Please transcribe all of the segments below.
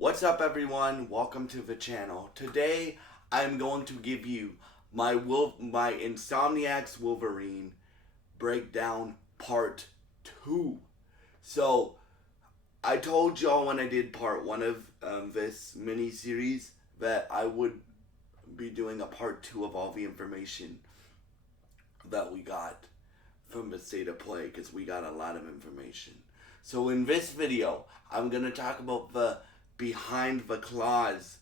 What's up, everyone? Welcome to the channel. Today, I'm going to give you my Insomniac's Wolverine breakdown part 2. So, I told y'all when I did part 1 of this mini series that I would be doing a part 2 of all the information that we got from the state of play, because we got a lot of information. So in this video, I'm going to talk about the behind the claws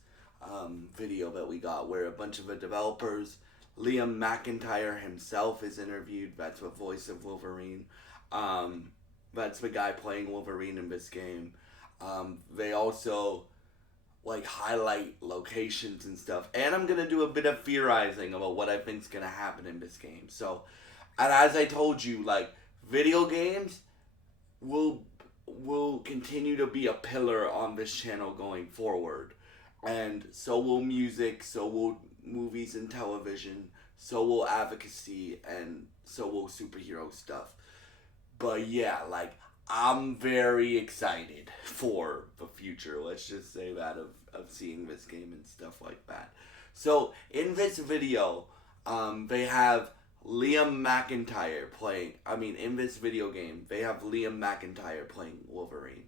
video that we got, where a bunch of the developers, Liam McIntyre himself is interviewed. That's the voice of Wolverine. That's the guy playing Wolverine in this game. They also highlight locations and stuff, and I'm gonna do a bit of theorizing about what I think's gonna happen in this game. So, and as I told you, video games will continue to be a pillar on this channel going forward, and so will music, so will movies and television, so will advocacy, and so will superhero stuff. But yeah, I'm very excited for the future, let's just say that, of seeing this game and stuff like that. So in this video, they have Liam McIntyre playing, in this video game, they have Liam McIntyre playing Wolverine.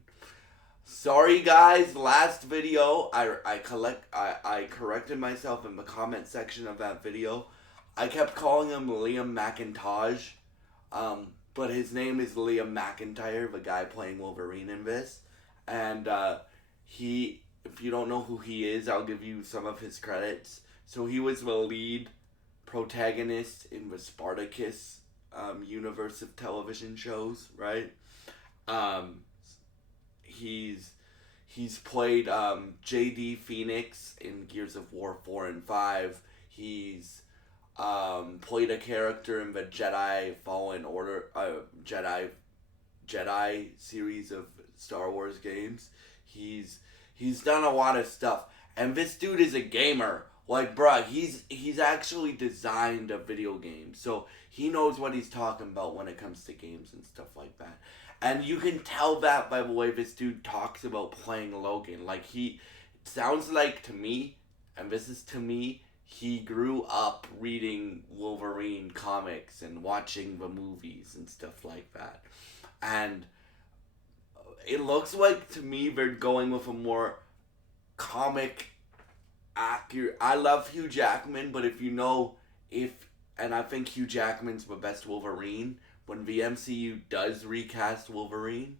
Sorry guys, last video, I corrected myself in the comment section of that video. I kept calling him Liam McIntosh, but his name is Liam McIntyre, the guy playing Wolverine in this. And if you don't know who he is, I'll give you some of his credits. So he was the lead protagonist in the Spartacus universe of television shows, right? He's played J.D. Phoenix in Gears of War 4 and 5. He's played a character in the Jedi Fallen Order, Jedi series of Star Wars games. He's done a lot of stuff, and this dude is a gamer. Bruh, he's actually designed a video game, so he knows what he's talking about when it comes to games and stuff like that. And you can tell that by the way this dude talks about playing Logan. It sounds like to me, and this is to me, he grew up reading Wolverine comics and watching the movies and stuff like that. And it looks like to me they're going with a more comic accurate. I love Hugh Jackman, but and I think Hugh Jackman's the best Wolverine. When the MCU does recast Wolverine,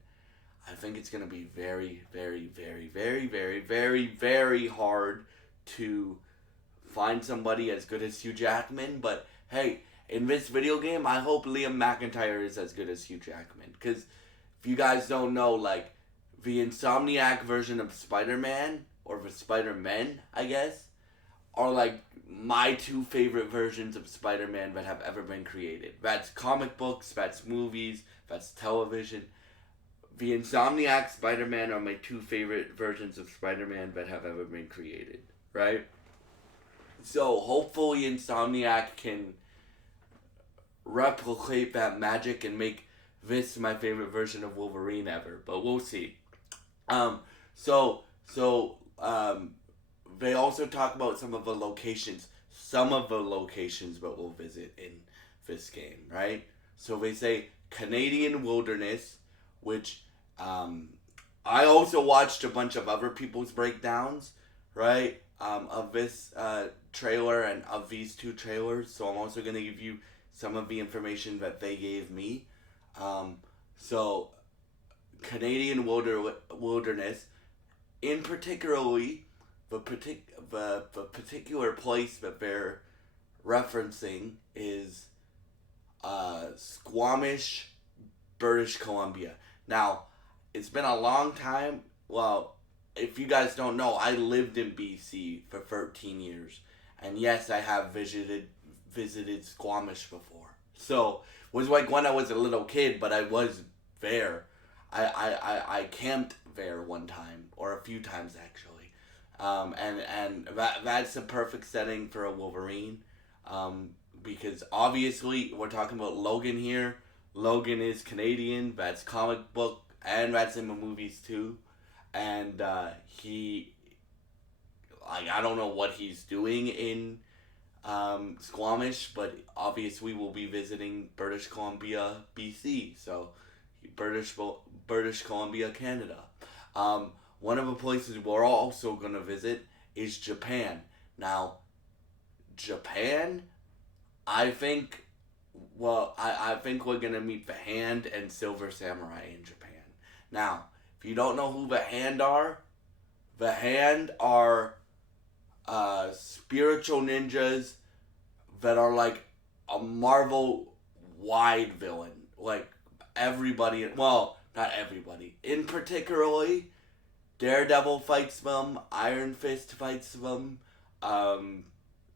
I think it's going to be very, very, very, very, very, very, very hard to find somebody as good as Hugh Jackman. But hey, in this video game, I hope Liam McIntyre is as good as Hugh Jackman. Because if you guys don't know, the Insomniac version of Spider-Man, or the Spider-Men, I guess, are my two favorite versions of Spider-Man that have ever been created. That's comic books, that's movies, that's television. The Insomniac Spider-Man are my two favorite versions of Spider-Man that have ever been created, right? So hopefully Insomniac can replicate that magic and make this my favorite version of Wolverine ever, but we'll see. They also talk about some of the locations that we'll visit in this game, right? So they say Canadian wilderness, which I also watched a bunch of other people's breakdowns, right, of this trailer and of these two trailers. So I'm also going to give you some of the information that they gave me. So Canadian wilderness, in particularly the particular place that they're referencing is Squamish, British Columbia. Now, it's been a long time. Well, if you guys don't know, I lived in BC for 13 years. And yes, I have visited Squamish before. So, it was when I was a little kid, but I was there. I camped there one time, or a few times actually. And that's a perfect setting for a Wolverine. Because obviously we're talking about Logan here. Logan is Canadian, that's comic book, and that's in the movies too. and he, like, I don't know what he's doing in Squamish, but obviously we'll be visiting British Columbia, BC. So British British Columbia, Canada. One of the places we're also gonna visit is Japan. Now, Japan, I think. Well, I think we're gonna meet the Hand and Silver Samurai in Japan. Now, if you don't know who the Hand are spiritual ninjas that are like a Marvel wide villain. Like everybody, well, not everybody. In particularly, Daredevil fights them, Iron Fist fights them,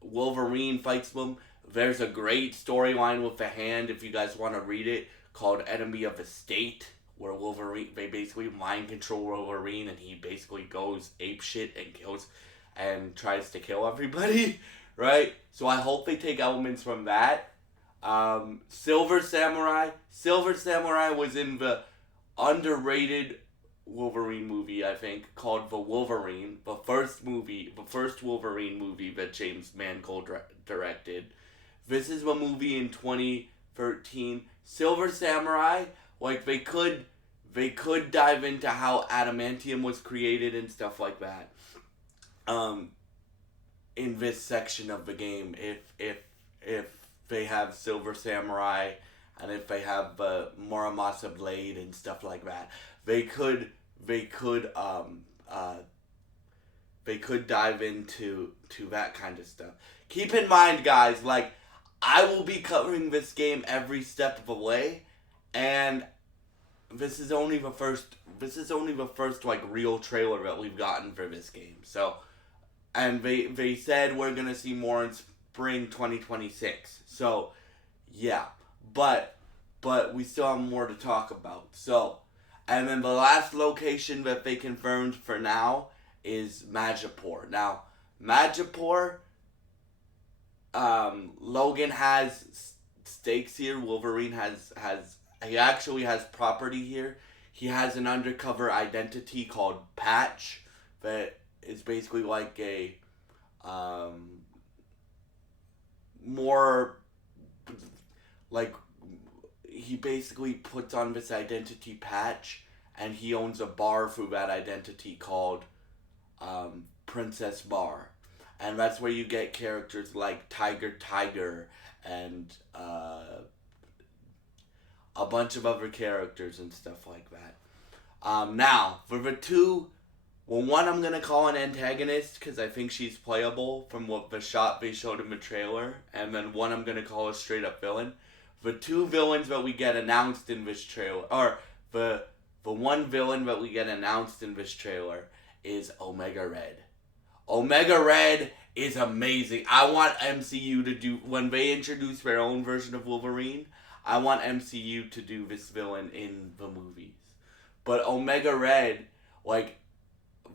Wolverine fights them. There's a great storyline with the Hand if you guys want to read it called Enemy of the State, where Wolverine, they basically mind control Wolverine and he basically goes ape shit and kills and tries to kill everybody, right? So I hope they take elements from that. Silver Samurai was in the underrated Wolverine movie, I think, called The Wolverine, the first Wolverine movie that James Mangold directed. This is a movie in 2013. Silver Samurai, like they could dive into how adamantium was created and stuff like that. In this section of the game, if they have Silver Samurai and if they have Muramasa Blade and stuff like that, they could dive into that kind of stuff. Keep in mind, guys, like I will be covering this game every step of the way, and this is only the first like real trailer that we've gotten for this game. So, and they said we're gonna see more in spring 2026. So, yeah, but we still have more to talk about. So, and then the last location that they confirmed for now is Majapur. Now, Majapur, Logan has stakes here. Wolverine he actually has property here. He has an undercover identity called Patch that is basically like a more like he basically puts on this identity patch and he owns a bar through that identity called Princess Bar. And that's where you get characters like Tiger and a bunch of other characters and stuff like that. Now, for the two, well, one I'm going to call an antagonist because I think she's playable from what the shot they showed in the trailer. And then one I'm going to call a straight up villain. The two villains that we get announced in this trailer, or the one villain that we get announced in this trailer is Omega Red. Omega Red is amazing. I want MCU to do, when they introduce their own version of Wolverine, I want MCU to do this villain in the movies. But Omega Red, like,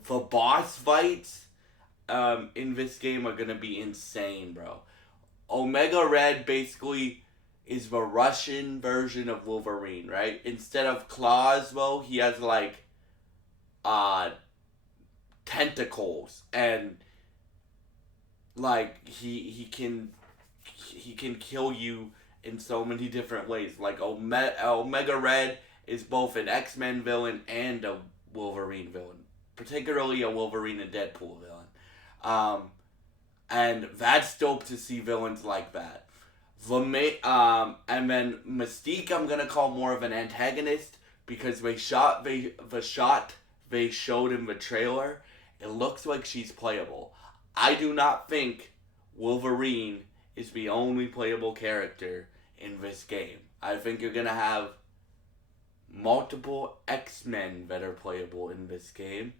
the boss fights in this game are gonna be insane, bro. Omega Red basically is the Russian version of Wolverine, right? Instead of claws, though, he has like tentacles, and like he can kill you in so many different ways. Like Omega Red is both an X-Men villain and a Wolverine villain, particularly a Wolverine and Deadpool villain. And that's dope to see villains like that. And then Mystique, I'm gonna call more of an antagonist because the shot they showed in the trailer, it looks like she's playable. I do not think Wolverine is the only playable character in this game. I think you're gonna have multiple X-Men that are playable in this game,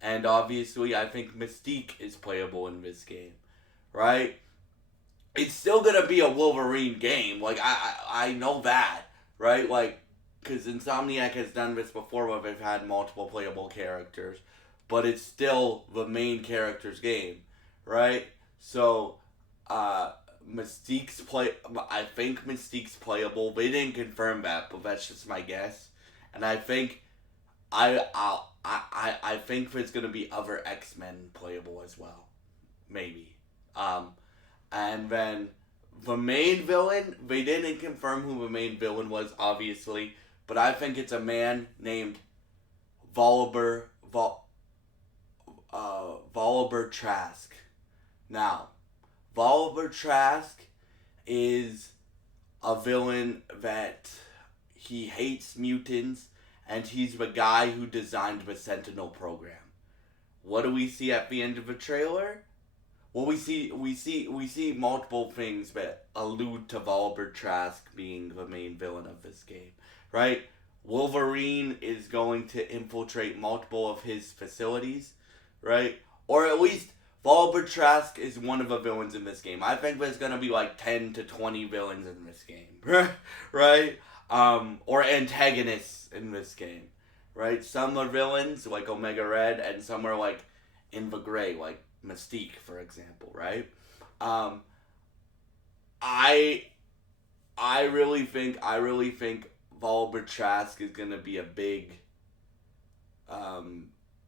and obviously I think Mystique is playable in this game, right? It's still gonna be a Wolverine game. Like I know that, right? Like, because Insomniac has done this before where they've had multiple playable characters, but it's still the main character's game, right? So, I think Mystique's playable. They didn't confirm that, but that's just my guess. And I think I I think there's gonna be other X-Men playable as well, maybe. Um, and then the main villain, they didn't confirm who the main villain was, obviously, but I think it's a man named Volibear Volibear Trask. Now, Volibear Trask is a villain that he hates mutants, and he's the guy who designed the Sentinel program. What do we see at the end of the trailer? Well, we see multiple things that allude to Volibear Trask being the main villain of this game, right? Wolverine is going to infiltrate multiple of his facilities, right? Or at least Volibear Trask is one of the villains in this game. I think there's gonna be like 10 to 20 villains in this game, right? Or antagonists in this game, right? Some are villains like Omega Red, and some are like in the gray, like Mystique, for example, right? Um, I I really think Volibear Trask is gonna be a big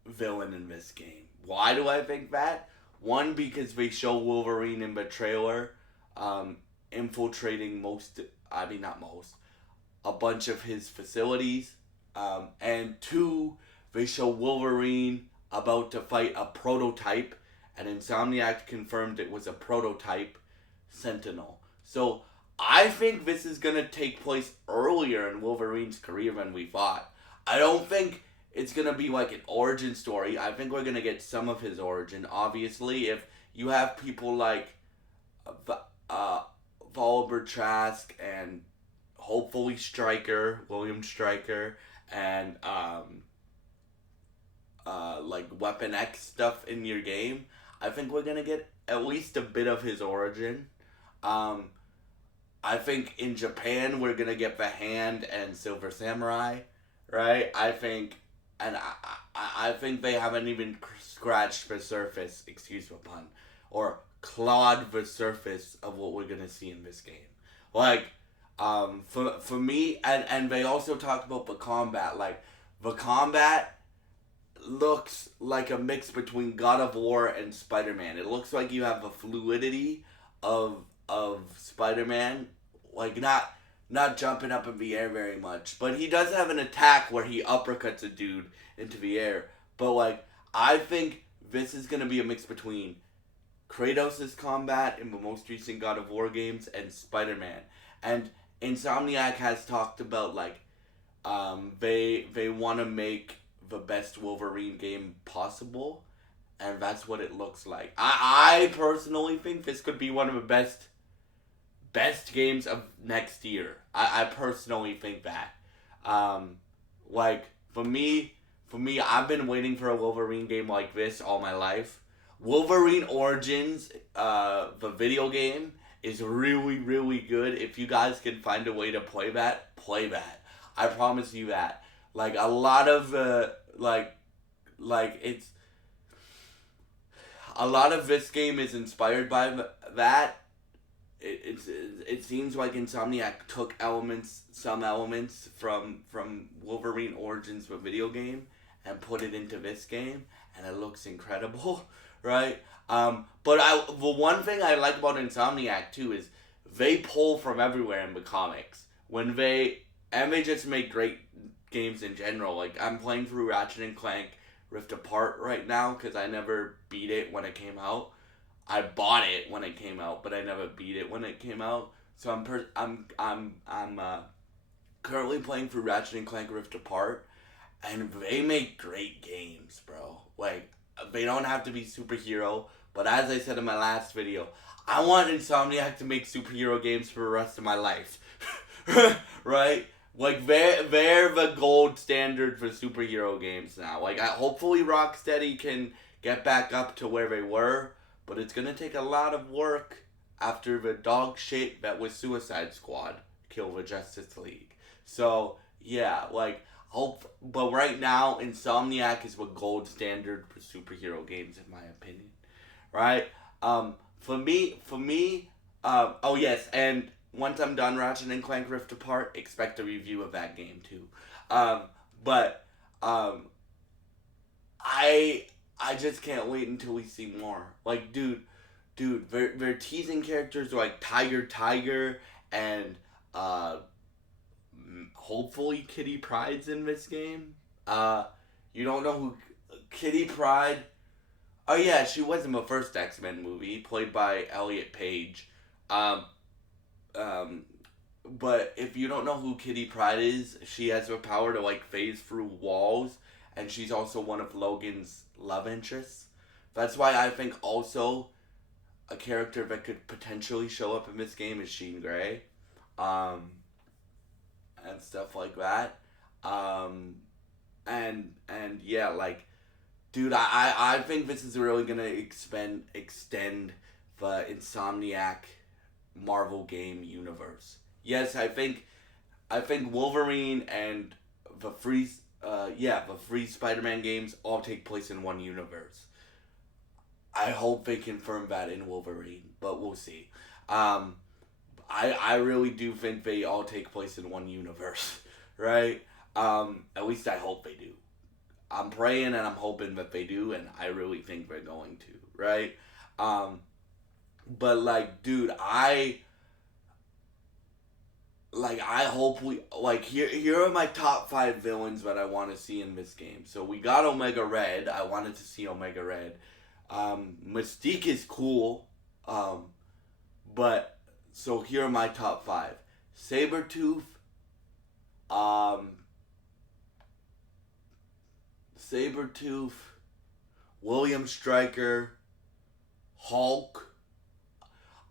villain in this game. Why do I think that? One, because they show Wolverine in the trailer, infiltrating not most, a bunch of his facilities. And two, they show Wolverine about to fight a prototype, and Insomniac confirmed it was a prototype Sentinel. So I think this is going to take place earlier in Wolverine's career than we thought. I don't think it's going to be like an origin story. I think we're going to get some of his origin. Obviously, if you have people like Volibear Trask and hopefully William Stryker, and like Weapon X stuff in your game, I think we're going to get at least a bit of his origin. I think in Japan we're gonna get the Hand and Silver Samurai, right? I think they haven't even scratched the surface. Excuse the pun, or clawed the surface of what we're gonna see in this game. Like, for me, and they also talked about the combat. Like, the combat looks like a mix between God of War and Spider-Man. It looks like you have the fluidity of Spider-Man, like not jumping up in the air very much, but he does have an attack where he uppercuts a dude into the air. But like, I think this is gonna be a mix between Kratos' combat in the most recent God of War games and Spider-Man. And Insomniac has talked about like they want to make the best Wolverine game possible, and that's what it looks like. I personally think this could be one of the best games of next year. I personally think that. Like, for me, I've been waiting for a Wolverine game like this all my life. Wolverine Origins, the video game, is really, really good. If you guys can find a way to play that, play that. I promise you that. Like, a lot of, it's... A lot of this game is inspired by that. It seems like Insomniac took some elements from Wolverine Origins, the video game, and put it into this game, and it looks incredible, right? But the one thing I like about Insomniac too is they pull from everywhere in the comics. They just make great games in general. Like, I'm playing through Ratchet and Clank Rift Apart right now because I never beat it when it came out. I bought it when it came out, but I never beat it when it came out. So I'm currently playing through Ratchet and Clank Rift Apart, and they make great games, bro. Like, they don't have to be superhero, but as I said in my last video, I want Insomniac to make superhero games for the rest of my life, right? Like, they're the gold standard for superhero games now. Like, hopefully Rocksteady can get back up to where they were, but it's gonna take a lot of work after the dog shit that was Suicide Squad kill the Justice League. So, yeah, like, but right now, Insomniac is the gold standard for superhero games, in my opinion. Right? For me, oh yes, and once I'm done Ratchet and Clank Rift Apart, expect a review of that game too. But I I just can't wait until we see more. Like, dude, they're teasing characters like Tiger, and uh, hopefully Kitty Pryde's in this game. Uh, you don't know who Kitty Pryde? Oh yeah, she was in the first X Men movie, played by Elliot Page. Um, um, but if you don't know who Kitty Pryde is, she has the power to like phase through walls, and she's also one of Logan's love interests. That's why I think also a character that could potentially show up in this game is Jean Grey, um, and stuff like that. Um, and yeah, like, dude, I think this is really gonna extend the Insomniac Marvel game universe. Yes, I think Wolverine and the free Spider-Man games all take place in one universe. I hope they confirm that in Wolverine, but we'll see. Um, I really do think they all take place in one universe, right? At least I hope they do. I'm praying and I'm hoping that they do, and I really think they're going to, right? Um, but like, dude, I hope we like here are my top five villains that I want to see in this game. So we got Omega Red. I wanted to see Omega Red. Mystique is cool. Um, but so here are my top five: Sabretooth, um, Sabretooth, William Stryker, Hulk.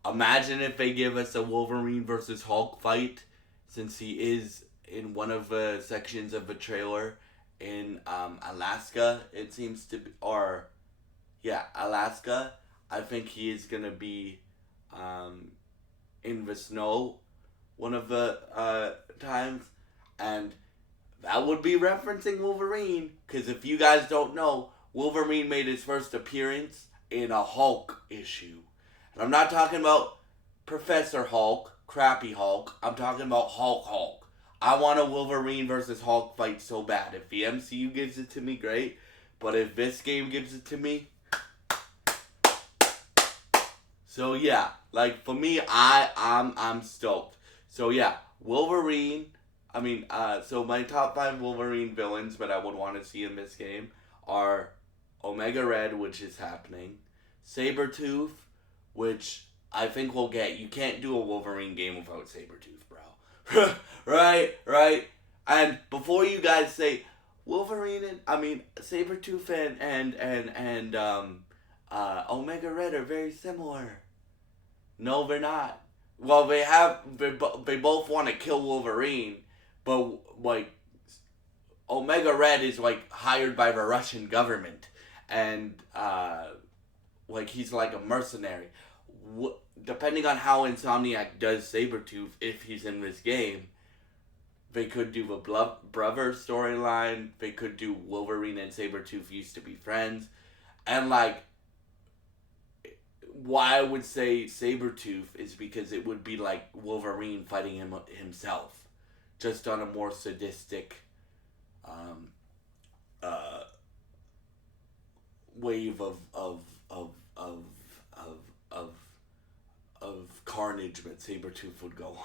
Imagine if they give us a Wolverine versus Hulk fight, since he is in one of the sections of the trailer in Alaska. It seems to be, or yeah, Alaska. I think he is gonna be um, in the snow one of the times, and that would be referencing Wolverine. Because if you guys don't know, Wolverine made his first appearance in a Hulk issue. And I'm not talking about Professor Hulk, crappy Hulk. I'm talking about Hulk. I want a Wolverine versus Hulk fight so bad. If the MCU gives it to me, great. But if this game gives it to me, so yeah, like for me, I'm stoked. So yeah, Wolverine. So my top five Wolverine villains that I would want to see in this game are Omega Red, which is happening, Sabretooth, which I think we'll get. You can't do a Wolverine game without Sabretooth, bro. right? And before you guys say Wolverine and Sabretooth and Omega Red are very similar. No, they're not. Well, they both want to kill Wolverine, but like Omega Red is like hired by the Russian government, and like he's like a mercenary. Depending on how Insomniac does Sabretooth, if he's in this game, they could do a brother storyline. They could do Wolverine and Sabretooth used to be friends, and like why I would say Sabretooth is because it would be like Wolverine fighting himself, just on a more sadistic um, uh, wave of, of, of carnage that Sabretooth would go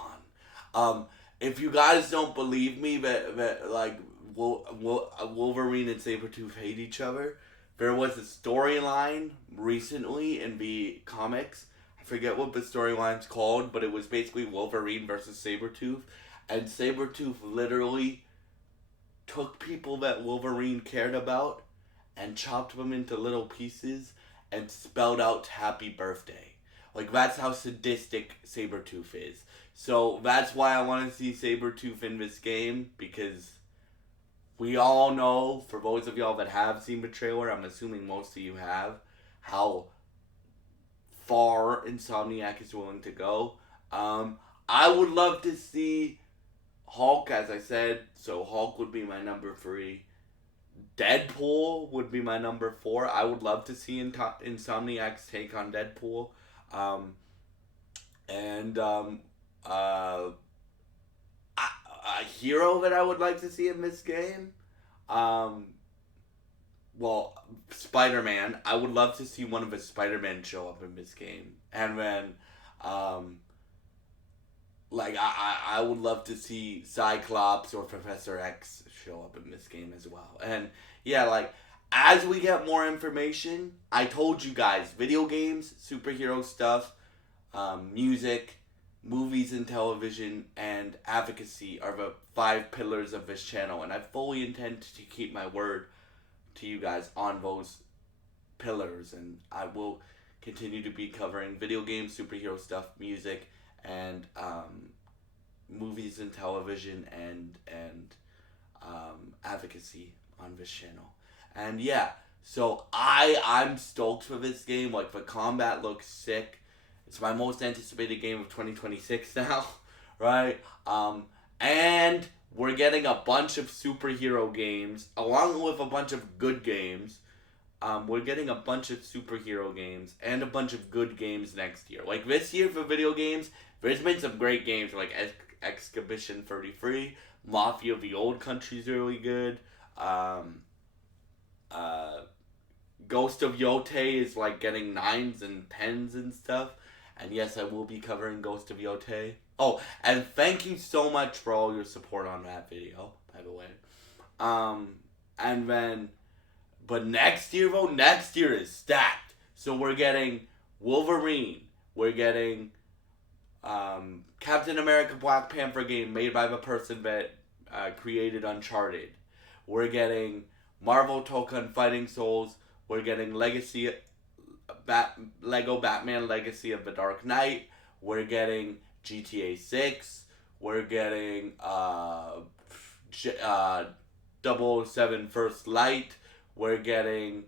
on. If you guys don't believe me that like Wolverine and Sabretooth hate each other, there was a storyline recently in the comics. I forget what the storyline's called, but it was basically Wolverine versus Sabretooth. And Sabretooth literally took people that Wolverine cared about and chopped them into little pieces and spelled out happy birthday. Like, that's how sadistic Sabretooth is. So that's why I want to see Sabretooth in this game, because we all know, for those of y'all that have seen the trailer, I'm assuming most of you have, how far Insomniac is willing to go. I would love to see Hulk, as I said, so Hulk would be my number 3. Deadpool would be my number 4. I would love to see Insomniac's take on Deadpool. Um, and a hero that I would like to see in this game. Um, well, Spider-Man. I would love to see one of his Spider-Man show up in this game, and then, um, like I would love to see Cyclops or Professor X show up in this game as well. And yeah, like as we get more information, I told you guys, video games, superhero stuff, music, movies and television, and advocacy are the 5 pillars of this channel, and I fully intend to keep my word to you guys on those pillars, and I will continue to be covering video games, superhero stuff, music, and movies and television, and advocacy on this channel. And yeah, so I'm stoked for this game. Like the combat looks sick. It's my most anticipated game of 2026 now, right? And we're getting a bunch of superhero games along with a bunch of good games. We're getting a bunch of superhero games and a bunch of good games next year. Like this year for video games, there's been some great games like Exhibition 33, Mafia of the Old Country's really good. Ghost of Yote is like getting 9s and 10s and stuff. And yes, I will be covering Ghost of Yote. Oh, and thank you so much for all your support on that video, by the way. And then, but next year, though, next year is stacked. So we're getting Wolverine. We're getting Captain America Black Panther game made by the person that created Uncharted. We're getting Marvel Token Fighting Souls. We're getting Lego Batman Legacy of the Dark Knight. We're getting GTA 6. We're getting 007 First Light. We're getting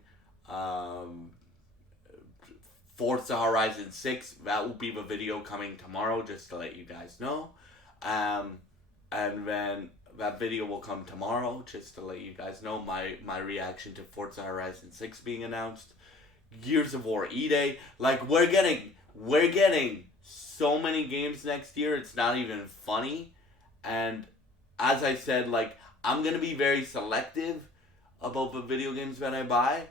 Forza Horizon 6. That will be the video coming tomorrow, just to let you guys know. And then that video will come tomorrow, just to let you guys know my reaction to Forza Horizon 6 being announced. Gears of War E-Day. Like, we're getting so many games next year, it's not even funny. And as I said, like, I'm gonna be very selective about the video games that I buy,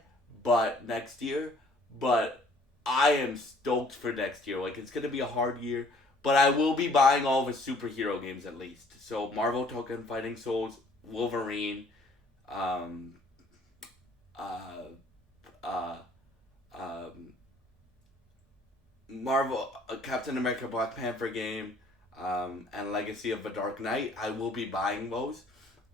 but next year, but I am stoked for next year. Like, it's gonna be a hard year, but I will be buying all the superhero games at least. So Marvel Token Fighting Souls, Wolverine, Marvel Captain America Black Panther game, and Legacy of the Dark Knight. I will be buying those,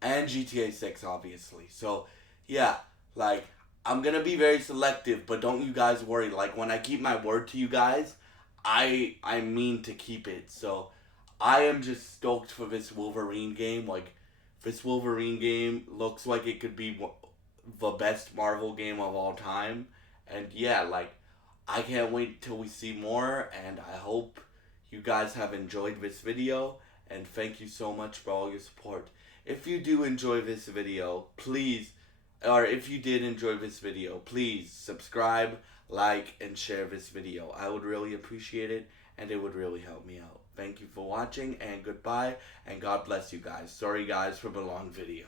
and GTA 6 obviously. So yeah, like I'm gonna be very selective, but don't you guys worry. Like when I keep my word to you guys, I mean to keep it. So I am just stoked for this Wolverine game. Like this Wolverine game looks like it could be the best Marvel game of all time. And yeah, like I can't wait till we see more, and I hope you guys have enjoyed this video, and thank you so much for all your support. If you do enjoy this video, please, or if you did enjoy this video, please subscribe, like, and share this video. I would really appreciate it, and it would really help me out. Thank you for watching, and goodbye, and God bless you guys. Sorry guys for the long video.